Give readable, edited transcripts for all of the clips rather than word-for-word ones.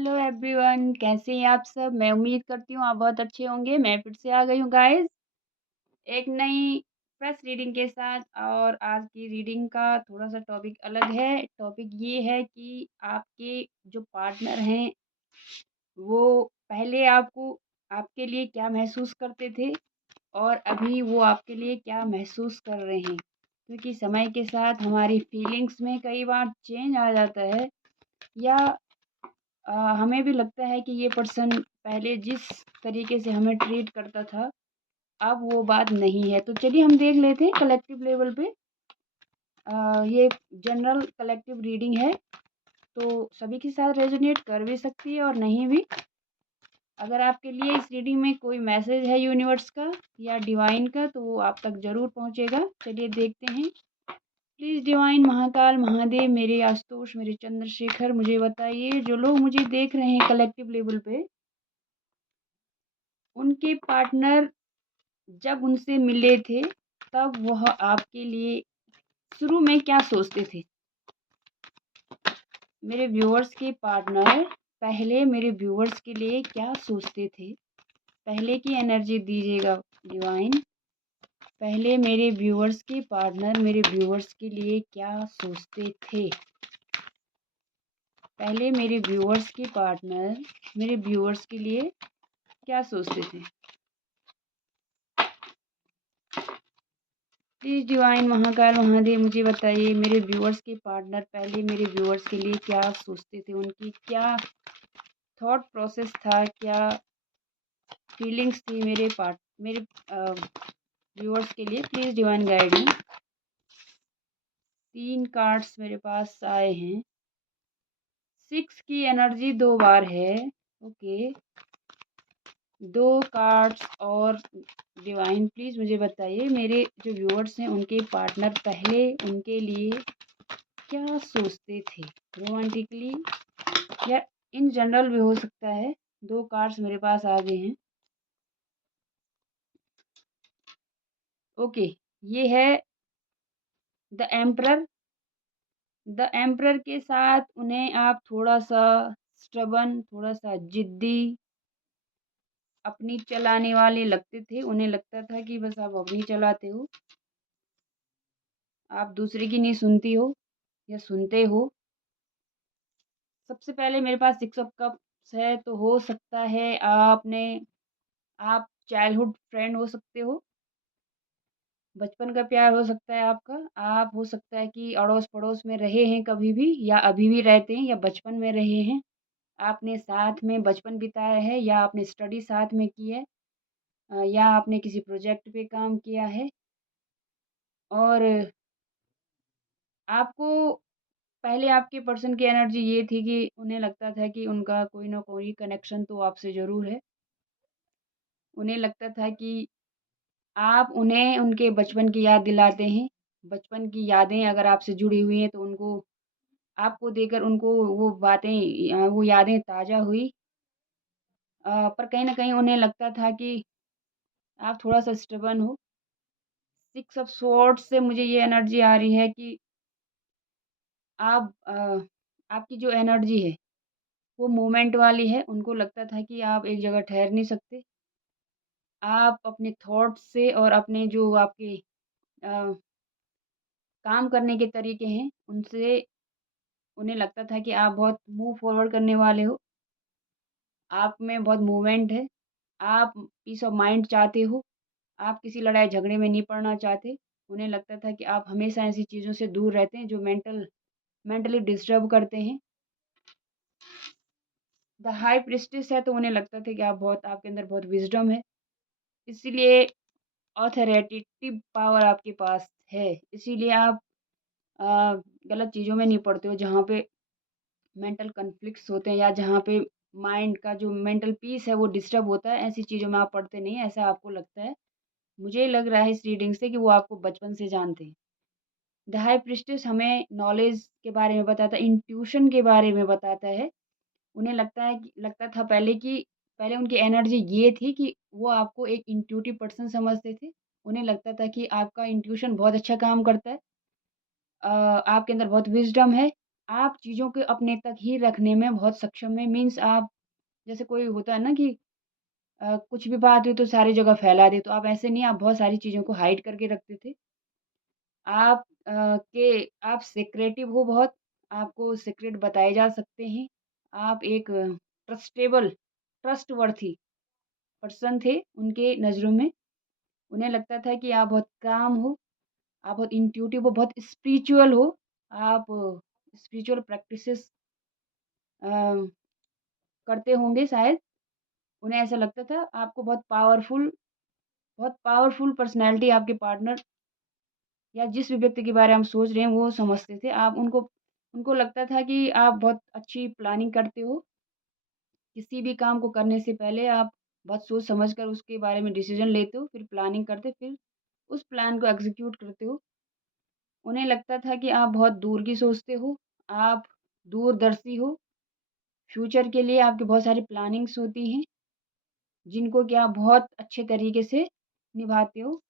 Hello everyone, कैसे हैं आप सब। मैं उम्मीद करती हूँ आप बहुत अच्छे होंगे। मैं फिर से आ गई हूँ गाइस, एक नई फ्रेश रीडिंग के साथ। और आज की रीडिंग का थोड़ा सा टॉपिक अलग है। टॉपिक ये है कि आपके जो पार्टनर हैं वो पहले आपके लिए क्या महसूस करते थे और अभी वो आपके लिए क्या महसूस कर रहे हैं। क्योंकि समय के साथ हमारी फीलिंग्स में कई बार चेंज आ जाता है, या हमें भी लगता है कि ये पर्सन पहले जिस तरीके से हमें ट्रीट करता था अब वो बात नहीं है। तो चलिए हम देख लेते हैं कलेक्टिव लेवल पे। ये जनरल कलेक्टिव रीडिंग है, तो सभी के साथ रेजोनेट कर भी सकती है और नहीं भी। अगर आपके लिए इस रीडिंग में कोई मैसेज है यूनिवर्स का या डिवाइन का तो वो आप तक ज़रूर पहुंचेगा। चलिए देखते हैं। प्लीज़ डिवाइन, महाकाल, महादेव, मेरे आशुतोष, मेरे चंद्रशेखर, मुझे बताइए, जो लोग मुझे देख रहे हैं कलेक्टिव लेवल पे, उनके पार्टनर जब उनसे मिले थे तब वह आपके लिए शुरू में क्या सोचते थे। मेरे व्यूअर्स के पार्टनर पहले मेरे व्यूअर्स के लिए क्या सोचते थे, पहले की एनर्जी दीजिएगा डिवाइन। पहले मेरे व्यूअर्स के पार्टनर मेरे व्यूअर्स के लिए क्या सोचते थे। पहले मेरे व्यूअर्स के पार्टनर मेरे व्यूअर्स के लिए क्या सोचते थे। प्लीज़ डिवाइन, महाकाल, महादेव, मुझे बताइए, मेरे व्यूअर्स के पार्टनर पहले मेरे व्यूअर्स के लिए क्या सोचते थे। उनकी क्या थॉट प्रोसेस था, क्या फीलिंग्स थी मेरे व्यूअर्स के लिए। Please divine guide me. 3 cards मेरे पास आए हैं। 6 की एनर्जी 2 बार है। ओके, 2 कार्ड्स और डिवाइन प्लीज़ मुझे बताइए, मेरे जो व्यूअर्स हैं उनके पार्टनर पहले उनके लिए क्या सोचते थे, रोमांटिकली या इन जनरल भी हो सकता है। 2 कार्ड्स मेरे पास आ गए हैं। ओके, ये है द एम्परर। द एम्परर के साथ उन्हें आप थोड़ा सा स्टबन, थोड़ा सा जिद्दी, अपनी चलाने वाले लगते थे। उन्हें लगता था कि बस आप अपनी चलाते हो, आप दूसरे की नहीं सुनती हो या सुनते हो। सबसे पहले मेरे पास 6 ऑफ कप्स है, तो हो सकता है आप चाइल्डहुड फ्रेंड हो सकते हो, बचपन का प्यार हो सकता है आपका। आप हो सकता है कि अड़ोस-पड़ोस में रहे हैं कभी भी, या अभी भी रहते हैं, या बचपन में रहे हैं। आपने साथ में बचपन बिताया है, या आपने स्टडी साथ में की है, या आपने किसी प्रोजेक्ट पे काम किया है। और आपको पहले आपके पर्सन की एनर्जी ये थी कि उन्हें लगता था कि उनका कोई ना कोई कनेक्शन तो आपसे ज़रूर है। उन्हें लगता था कि आप उन्हें उनके बचपन की याद दिलाते हैं। बचपन की यादें अगर आपसे जुड़ी हुई हैं तो उनको आपको देकर उनको वो यादें ताज़ा हुई। पर कहीं न कहीं उन्हें लगता था कि आप थोड़ा-सा स्टबर्न हो। 6 ऑफ स्वॉर्ड्स से मुझे ये एनर्जी आ रही है कि आपकी जो एनर्जी है वो मूवमेंट वाली है। उनको लगता था कि आप एक जगह ठहर नहीं सकते। आप अपने थॉट्स से और अपने जो आपके अ, काम करने के तरीके हैं उनसे उन्हें लगता था कि आप बहुत मूव फॉरवर्ड करने वाले हो। आप में बहुत मूवमेंट है। आप पीस ऑफ माइंड चाहते हो। आप किसी लड़ाई झगड़े में नहीं पड़ना चाहते। उन्हें लगता था कि आप हमेशा ऐसी चीज़ों से दूर रहते हैं जो मेंटली डिस्टर्ब करते हैं। द हाई प्रीस्टेस है, तो उन्हें लगता था कि आपके अंदर बहुत विज़डम है। इसीलिए ऑथोरिटेटिव पावर आपके पास है। इसीलिए आप अ, गलत चीज़ों में नहीं पड़ते हो जहाँ पे मेंटल कॉन्फ्लिक्ट्स होते हैं, या जहाँ पे माइंड का जो मेंटल पीस है वो डिस्टर्ब होता है। ऐसी चीज़ों में आप पड़ते नहीं हैं, ऐसा आपको लगता है। मुझे लग रहा है इस रीडिंग से कि वो आपको बचपन से जानते हैं। द हाई प्रीस्टेस हमें नॉलेज के बारे में बताता है, इंट्यूशन के बारे में बताता है। उन्हें लगता था पहले उनकी एनर्जी ये थी कि वो आपको एक इंट्यूटिव पर्सन समझते थे। उन्हें लगता था कि आपका इंट्यूशन बहुत अच्छा काम करता है। आपके अंदर बहुत विज़डम है। आप चीज़ों को अपने तक ही रखने में बहुत सक्षम हैं। मीन्स आप जैसे कोई होता है ना कि कुछ भी बात हुई तो सारी जगह फैला दे, तो आप ऐसे नहीं, आप बहुत सारी चीज़ों को हाइड करके रखते थे। आप सीक्रेटिव हो बहुत, आपको सीक्रेट बताए जा सकते हैं। आप एक ट्रस्टेबल, ट्रस्टवर्थी पर्सन थे उनके नज़रों में। उन्हें लगता था कि आप बहुत काम हो, आप बहुत इंट्यूटिव हो, बहुत स्पिरिचुअल हो। आप स्पिरिचुअल प्रैक्टिसेस अ, करते होंगे शायद। उन्हें ऐसा लगता था आपको बहुत पावरफुल पर्सनैलिटी आपके पार्टनर या जिस भी व्यक्ति के बारे में हम सोच रहे हैं वो समझते थे। आप उनको उनको लगता था कि आप बहुत अच्छी प्लानिंग करते हो। किसी भी काम को करने से पहले आप बहुत सोच समझ कर उसके बारे में डिसीज़न लेते हो, फिर प्लानिंग करते, फिर उस प्लान को एग्ज़ीक्यूट करते हो। उन्हें लगता था कि आप बहुत दूर की सोचते हो, आप दूरदर्शी हो, फ्यूचर के लिए आपकी बहुत सारी प्लानिंग्स होती हैं, जिनको कि आप बहुत अच्छे तरीके से निभाते हो।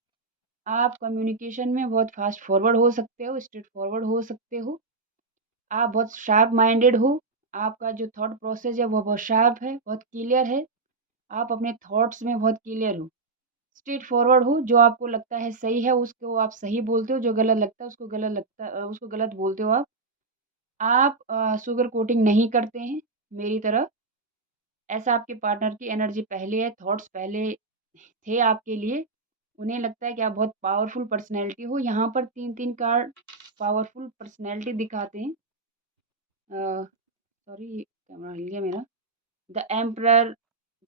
आप कम्युनिकेशन में बहुत फ़ास्ट फॉरवर्ड हो सकते हो, स्ट्रेट फॉरवर्ड हो सकते हो। आप बहुत शार्प माइंडेड हो, आपका जो थॉट प्रोसेस है वो बहुत शार्प है, बहुत क्लियर है। आप अपने थॉट्स में बहुत क्लियर हो, स्ट्रेट फॉरवर्ड हो, जो आपको लगता है सही है उसको आप सही बोलते हो, जो गलत लगता है उसको गलत बोलते हो आप। आप शुगर कोटिंग नहीं करते हैं मेरी तरह, ऐसा आपके पार्टनर की एनर्जी पहले है, थॉट्स पहले थे आपके लिए। उन्हें लगता है कि आप बहुत पावरफुल पर्सनैलिटी हो। यहाँ पर 3-3 कार्ड पावरफुल पर्सनैलिटी दिखाते हैं। सॉरी, कैमरा हिल गया मेरा। The emperor,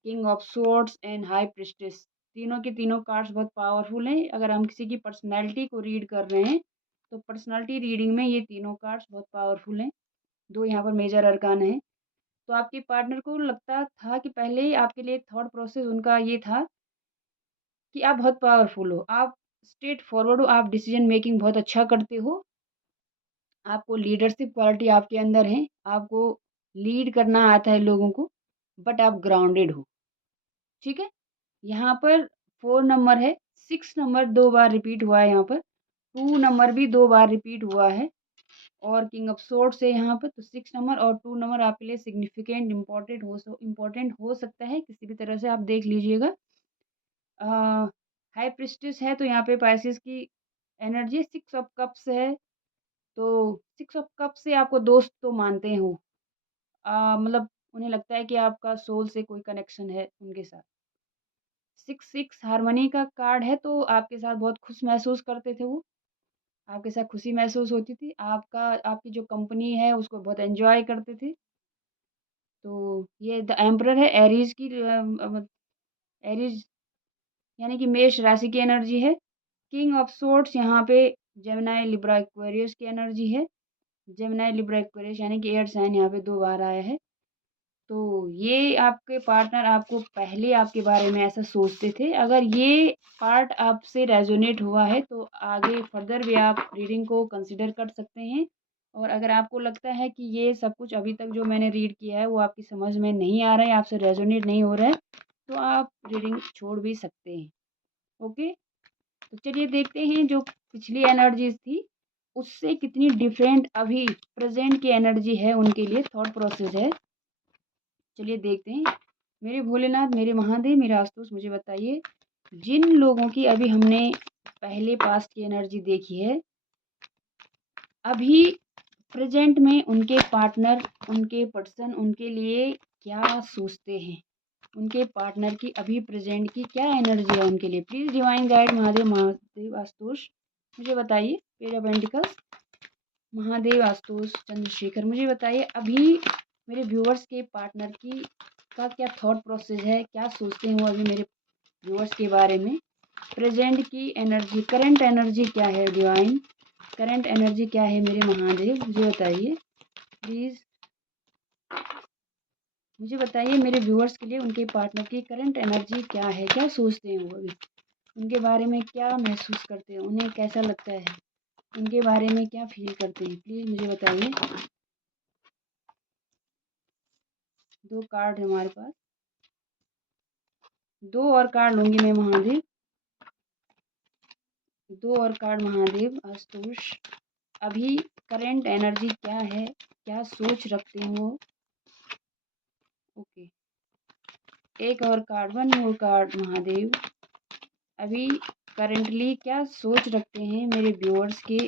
king of swords and high priestess, तीनों के तीनों कार्ड्स बहुत पावरफुल हैं। अगर हम किसी की पर्सनैलिटी को रीड कर रहे हैं, तो पर्सनैलिटी रीडिंग में ये तीनों कार्ड्स बहुत पावरफुल हैं। 2 यहाँ पर मेजर अरकान हैं। तो आपके पार्टनर को लगता था कि पहले ही आपके लिए थॉट प्रोसेस उनका ये था कि आप बहुत पावरफुल हो, आप स्ट्रेट फॉरवर्ड हो, आप डिसीजन मेकिंग बहुत अच्छा करते हो, आपको लीडरशिप क्वालिटी आपके अंदर है, आपको लीड करना आता है लोगों को, बट आप ग्राउंडेड हो, ठीक है? यहाँ पर 4 नंबर है, 6 नंबर 2 बार रिपीट हुआ है यहाँ पर, 2 नंबर भी 2 बार रिपीट हुआ है और किंग ऑफ सोर्ड्स है यहाँ पर, तो 6 नंबर और 2 नंबर आपके लिए सिग्निफिकेंट इम्पोर्टेंट हो सकता है, किसी भी तरह से आप देख लीजिएगा। हाई प्रिस्टेस है तो यहाँ पे पाइसेस की एनर्जी 6 ऑफ कप्स है, तो 6 ऑफ कप्स से आपको दोस्त तो मानते हो। मतलब उन्हें लगता है कि आपका सोल से कोई कनेक्शन है उनके साथ। 6 हार्मनी का कार्ड है तो आपके साथ बहुत खुश महसूस करते थे वो, आपके साथ खुशी महसूस होती थी। आपकी जो कंपनी है उसको बहुत एन्जॉय करते थे। तो ये द एम्परर है, एरीज़ यानी कि मेष राशि की एनर्जी है। किंग ऑफ सोर्ड्स यहाँ पे जेमिनी, लिब्रा, एक्वेरियस की एनर्जी है। जेमिनी, लिब्रा, एक्वेरियस यानी कि एयर साइन यहाँ पे 2 बार आया है। तो ये आपके पार्टनर आपको पहले आपके बारे में ऐसा सोचते थे। अगर ये पार्ट आपसे रेज़ोनेट हुआ है तो आगे फर्दर भी आप रीडिंग को कंसीडर कर सकते हैं। और अगर आपको लगता है कि ये सब कुछ अभी तक जो मैंने रीड किया है वो आपकी समझ में नहीं आ रहा है, आपसे रेज़ोनेट नहीं हो रहा है, तो आप रीडिंग छोड़ भी सकते हैं। ओके? तो चलिए देखते हैं जो पिछली एनर्जीज़ थी, उससे कितनी डिफरेंट अभी प्रेज़ेंट की एनर्जी है उनके लिए, थॉट प्रोसेस है। चलिए देखते हैं। मेरे भोलेनाथ, मेरे महादेव, मेरे आशुतोष, मुझे बताइए, जिन लोगों की अभी हमने पहले पास्ट की एनर्जी देखी है, अभी प्रेज़ेंट में उनके पार्टनर, उनके पर्सन उनके लिए क्या सोचते हैं? उनके पार्टनर की अभी प्रेज़ेंट की क्या एनर्जी है उनके लिए? Please divine guide Mahadev, Mahadev, Ashutosh, मुझे बताइए। Page of pentacles, Mahadev, Ashutosh, Chandrashekhar, मुझे बताइए अभी मेरे व्यूअर्स के पार्टनर की का क्या थॉट प्रोसेस है, क्या सोचते हैं वो अभी मेरे व्यूअर्स के बारे में? प्रेज़ेंट की एनर्जी, करंट एनर्जी क्या है डिवाइन? करंट एनर्जी क्या है मेरे महादेव? मुझे बताइए प्लीज़। मुझे बताइए मेरे व्यूअर्स के लिए उनके पार्टनर की करंट एनर्जी क्या है? क्या सोचते हैं वो अभी? उनके बारे में क्या महसूस करते हैं? उन्हें कैसा लगता है? उनके बारे में क्या फ़ील करते हैं? प्लीज़ मुझे बताइए। 2 कार्ड है हमारे पास। 2 और कार्ड लूँगी मैं महादेव। 2 और कार्ड महादेव, आशुतोष, अभी करंट एनर्जी क्या है, क्या सोच रखते हो। ओके, एक और card, one more card Mahadev. अभी करंटली क्या सोच रखते हैं मेरे व्यूअर्स के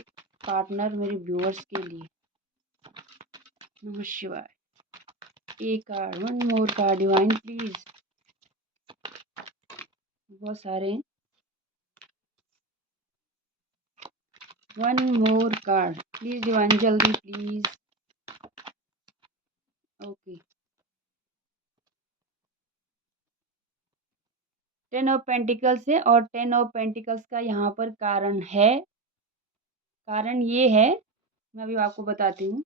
पार्टनर, मेरे व्यूअर्स के लिए। नमः शिवाय। एक card, one more card divine please. बहुत सारे, one more card please divine, जल्दी प्लीज। ओके, 10 ऑफ पेंटिकल्स है और 10 ऑफ पेंटिकल्स का यहाँ पर कारण है। कारण ये है, मैं अभी आपको बताती हूँ।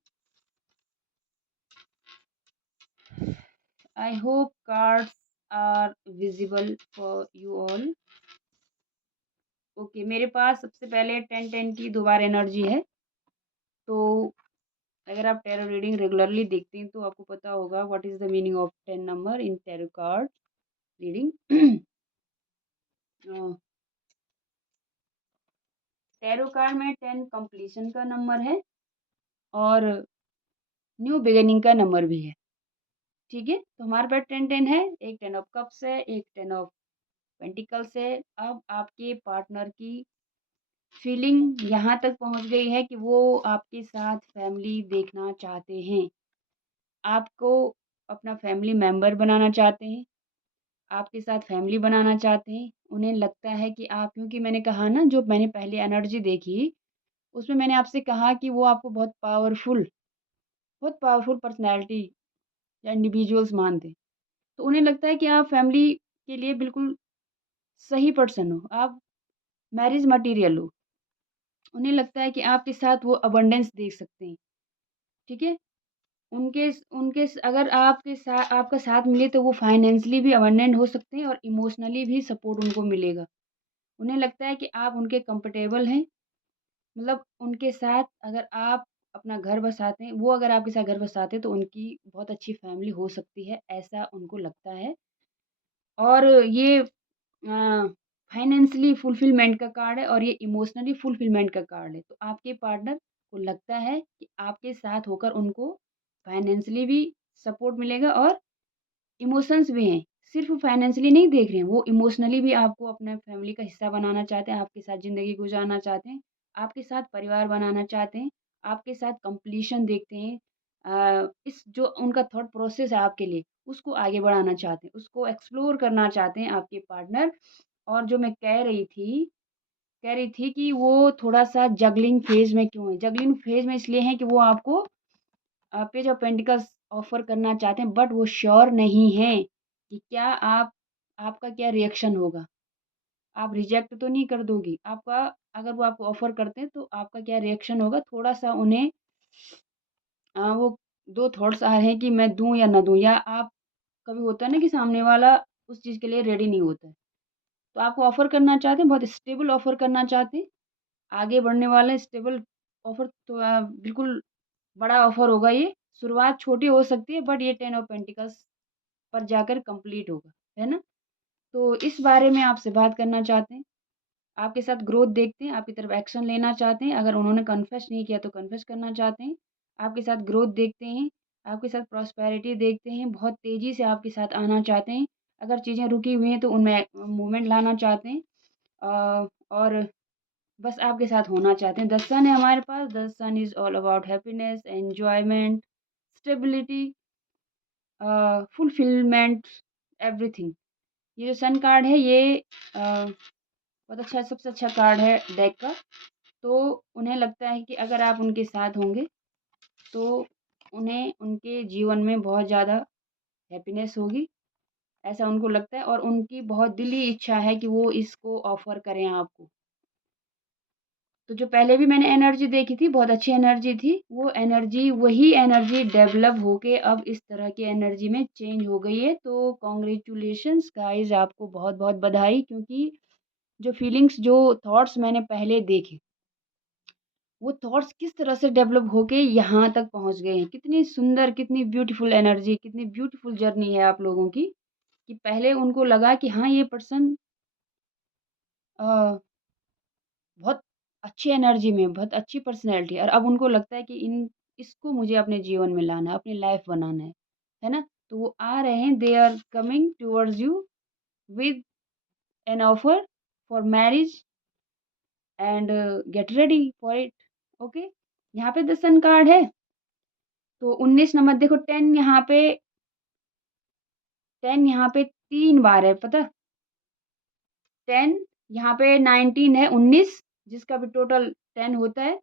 I hope cards are visible for you all. Okay, मेरे पास सबसे पहले 10-10 की दोबारा एनर्जी है। तो अगर आप टैरो रीडिंग रेगुलरली देखते हैं तो आपको पता होगा what is the meaning of 10 number in tarot card reading. Tarot card में 10 कंप्लीशन का नंबर है और न्यू बिगिनिंग का नंबर भी है। ठीक है, तो हमारे पास 10-10 है, एक 10 ऑफ कप्स है, एक 10 ऑफ पेंटिकल्स है। अब आपके पार्टनर की फीलिंग यहाँ तक पहुँच गई है कि वो आपके साथ फैमिली देखना चाहते हैं, आपको अपना फैमिली मेंबर बनाना चाहते हैं, आपके साथ फैमिली बनाना चाहते हैं। उन्हें लगता है कि आप, क्योंकि मैंने कहा ना, जो मैंने पहले एनर्जी देखी उसमें मैंने आपसे कहा कि वो आपको बहुत पावरफुल पर्सनैलिटी या इंडिविजुअल्स मानते हैं। तो उन्हें लगता है कि आप फैमिली के लिए बिल्कुल सही पर्सन हो, आप मैरिज मटीरियल हो। उन्हें लगता है कि आपके साथ वो अबंडेंस देख सकते हैं। ठीक है, उनके उनके अगर आपके साथ आपका साथ मिले तो वो फाइनेंशियली भी अबंडेंट हो सकते हैं और इमोशनली भी सपोर्ट उनको मिलेगा। उन्हें लगता है कि आप उनके कंफर्टेबल हैं, मतलब उनके साथ अगर आप अपना घर बसाते हैं, वो अगर आपके साथ घर बसाते हैं तो उनकी बहुत अच्छी फैमिली हो सकती है, ऐसा उनको लगता है। और ये फाइनेंशियली फुलफिलमेंट का कार्ड है और ये इमोशनली फुलफिलमेंट का कार्ड है। तो आपके पार्टनर को लगता है कि आपके साथ होकर उनको फाइनेंशियली भी सपोर्ट मिलेगा और इमोशंस भी हैं। सिर्फ फाइनेंशियली नहीं देख रहे हैं, वो इमोशनली भी आपको अपना फैमिली का हिस्सा बनाना चाहते हैं, आपके साथ ज़िंदगी गुजारना चाहते हैं, आपके साथ परिवार बनाना चाहते हैं, आपके साथ कंप्लीशन देखते हैं। इस जो उनका थॉट प्रोसेस है आपके लिए, उसको आगे बढ़ाना चाहते हैं, उसको एक्सप्लोर करना चाहते हैं आपके पार्टनर। और जो मैं कह रही थी कि वो थोड़ा-सा जगलिंग फ़ेज़ में क्यों है? जगलिंग फ़ेज़ में इसलिए हैं कि वो आपको पेज ऑफ पेंटिकल्स ऑफ़र करना चाहते हैं, बट वो श्योर नहीं हैं कि क्या आपका क्या रिएक्शन होगा? आप रिजेक्ट तो नहीं कर दोगी? आपका, अगर वो आपको ऑफ़र करते हैं तो आपका क्या रिएक्शन होगा? थोड़ा-सा उन्हें वो 2 थॉट्स आ रहे हैं कि मैं दूँ या ना दूँ, या आप, कभी होता है ना कि सामने वाला उस चीज़ के लिए रेडी नहीं होता है। तो आपको ऑफ़र करना चाहते हैं, बहुत स्टेबल ऑफ़र करना चाहते हैं, आगे बढ़ने वाला स्टेबल ऑफ़र। तो बिल्कुल बड़ा ऑफ़र होगा ये। शुरुआत छोटी हो सकती है बट ये 10 ऑफ पेंटिकल्स पर जाकर कंप्लीट होगा, है ना? तो इस बारे में आपसे बात करना चाहते हैं। आपके साथ ग्रोथ देखते हैं, आपकी तरफ एक्शन लेना चाहते हैं। अगर उन्होंने कन्फेस नहीं किया तो कन्फेस करना चाहते हैं। आपके साथ ग्रोथ देखते हैं, आपके साथ प्रॉस्पेरिटी देखते हैं, बहुत तेज़ी से आपके साथ आना चाहते हैं। अगर चीज़ें रुकी हुई हैं तो उनमें मूवमेंट लाना चाहते हैं। और बस आपके साथ होना चाहते हैं। द सन है हमारे पास, the sun is all about happiness, enjoyment, stability, fulfilment, everything. ये जो सन कार्ड है ये बहुत अच्छा, सबसे अच्छा कार्ड है डेक का। तो उन्हें लगता है कि अगर आप उनके साथ होंगे तो उन्हें उनके जीवन में बहुत ज़्यादा हैप्पीनेस होगी, ऐसा उनको लगता है और उनकी बहुत दिली इच्छा है कि वो इसको ऑफ़र करें आपको। तो जो पहले भी मैंने एनर्जी देखी थी, बहुत अच्छी एनर्जी थी, वो एनर्जी, वही एनर्जी डेवलप होके अब इस तरह की एनर्जी में चेंज हो गई है। तो कांग्रेचुलेशंस गाइज़, आपको बहुत-बहुत बधाई, क्योंकि जो फीलिंग्स, जो थॉट्स मैंने पहले देखे, वो थॉट्स किस तरह से डेवलप होके यहाँ तक पहुँच गए हैं। कितनी सुंदर, कितनी ब्यूटीफुल एनर्जी, कितनी ब्यूटीफुल जर्नी है आप लोगों की, कि पहले उनको लगा कि हाँ, ये पर्सन अ, बहुत अच्छी एनर्जी में, बहुत अच्छी पर्सनैलिटी, और अब उनको लगता है कि इन इसको मुझे अपने जीवन में लाना है, अपनी लाइफ बनाना है ना? तो वो आ रहे हैं, they are coming towards you with an offer for marriage and get ready for it. Okay, यहाँ पे द सन कार्ड है, तो 19 नंबर देखो, 10 यहाँ पे, 10 यहाँ पे 3 बार है, पता? 10 यहाँ पे, 19 है, 19 जिसका भी टोटल 10 होता है,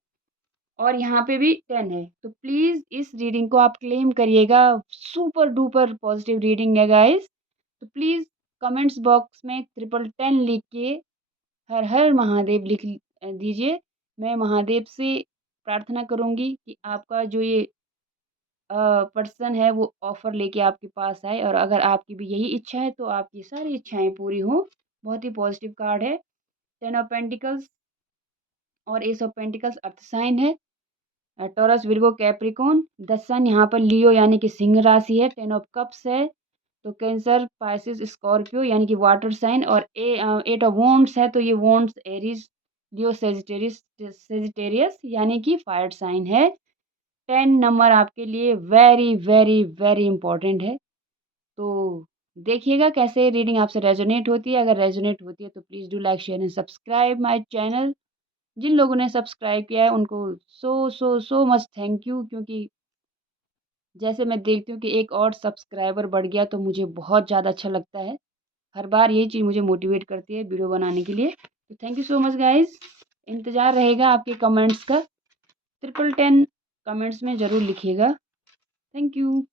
और यहाँ पे भी 10 है। तो प्लीज़ इस रीडिंग को आप क्लेम करिएगा, सुपर डुपर पॉजिटिव रीडिंग है गाइस। तो प्लीज़ कमेंट्स बॉक्स में ट्रिपल 10 लिख के हर हर महादेव लिख दीजिए। मैं महादेव से प्रार्थना करूँगी कि आपका जो ये पर्सन है वो ऑफ़र लेके आपके पास आए, और अगर आपकी भी यही इच्छा है तो आपकी सारी इच्छाएँ पूरी हों। बहुत ही पॉजिटिव कार्ड है। 10 ऑफ पेंटिकल्स और ace of pentacles earth sign है। Taurus, Virgo, Capricorn. The sun यहाँ पर लियो यानी कि सिंह राशि है। 10 ऑफ कप्स है, तो कैंसर, पाइसिस, स्कॉर्पियो यानी कि वाटर साइन, और 8 ऑफ वॉन्ड्स है, तो ये वॉन्ड्स एरीज, लियो, सेजिटेरियस यानी कि फायर साइन है। 10 नंबर आपके लिए वेरी वेरी वेरी इंपॉर्टेंट है। तो देखिएगा कैसे रीडिंग आपसे रेजोनेट होती है। अगर रेजोनेट होती है तो please do like, share and subscribe my channel. जिन लोगों ने सब्सक्राइब किया है उनको सो मच थैंक यू, क्योंकि जैसे मैं देखती हूँ कि एक और सब्सक्राइबर बढ़ गया तो मुझे बहुत ज़्यादा अच्छा लगता है। हर बार यही चीज़ मुझे मोटिवेट करती है वीडियो बनाने के लिए। तो thank you so much guys. इंतज़ार रहेगा आपके कमेंट्स का। ट्रिपल 10 कमेंट्स में ज़रूर लिखिएगा। Thank you.